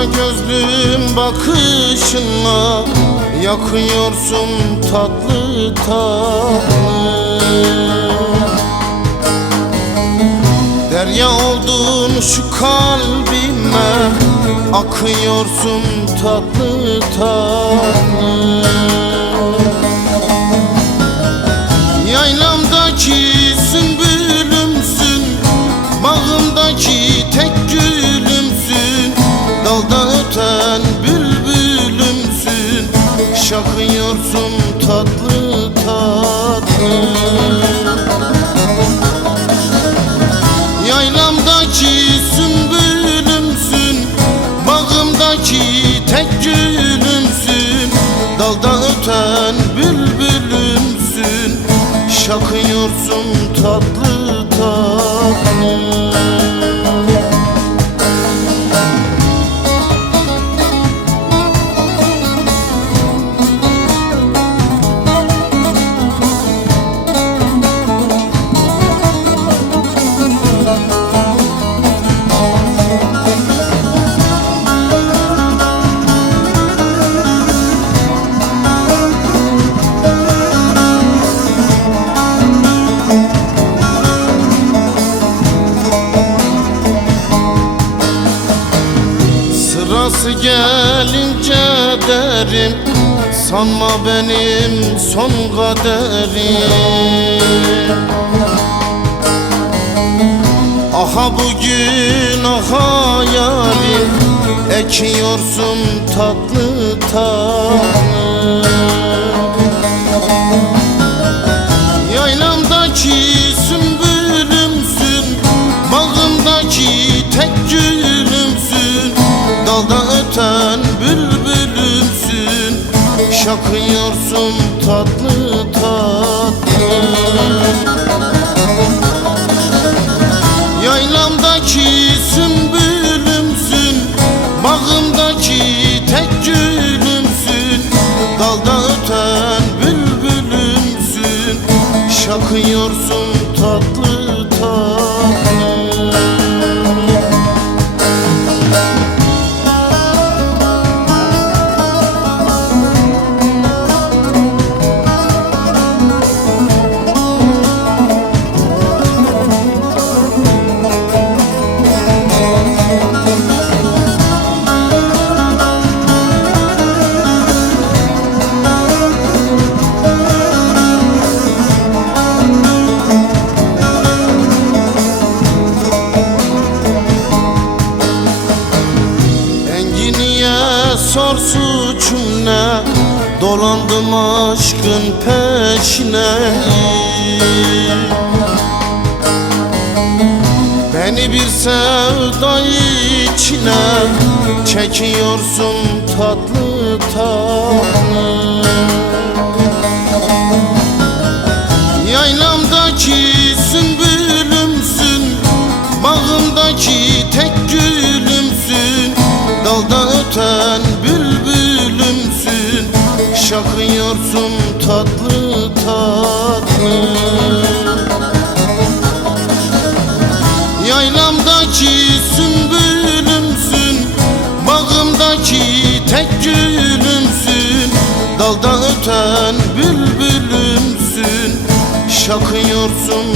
Kara gözlüm bakışınla yakıyorsun tatlı tatlı. Derya oldun şu kalbime, akıyorsun tatlı tatlı. Yaylamdaki sümbülümsün, bağımdaki tek gülümsün, dalda öten bülbülümsün, şakıyorsun tatlı tatlı. Yaylamdaki sümbülümsün, bağımdaki tek gülümsün, dalda öten bülbülümsün, şakıyorsun tatlı tatlı. Sırası gelince derim, sanma benim son kaderim. Aha bugün aha yarim, ekiyorsun tatlı tatlı. Yaylamdaki sümbülümsün, bağımdaki tek gülümsün, dalda öten bülbülümsün, şakıyorsun tatlı tatlı. Yaylamdaki sümbülümsün, bağımdaki tek gülümsün, dalda öten bülbülümsün, şakıyorsun tatlı tatlı. Sor suçum ne, dolandım aşkın peşine. Beni bir sevda içine çekiyorsun tatlı tatlı. Yaylamdaki sümbülümsün, bağımdaki tek gülümsün, dalda öten bülbülümsün, şakıyorsun tatlı tatlı. Yaylamdaki sümbülümsün, bağımdaki tek gülümsün, dalda öten bülbülümsün, şakıyorsun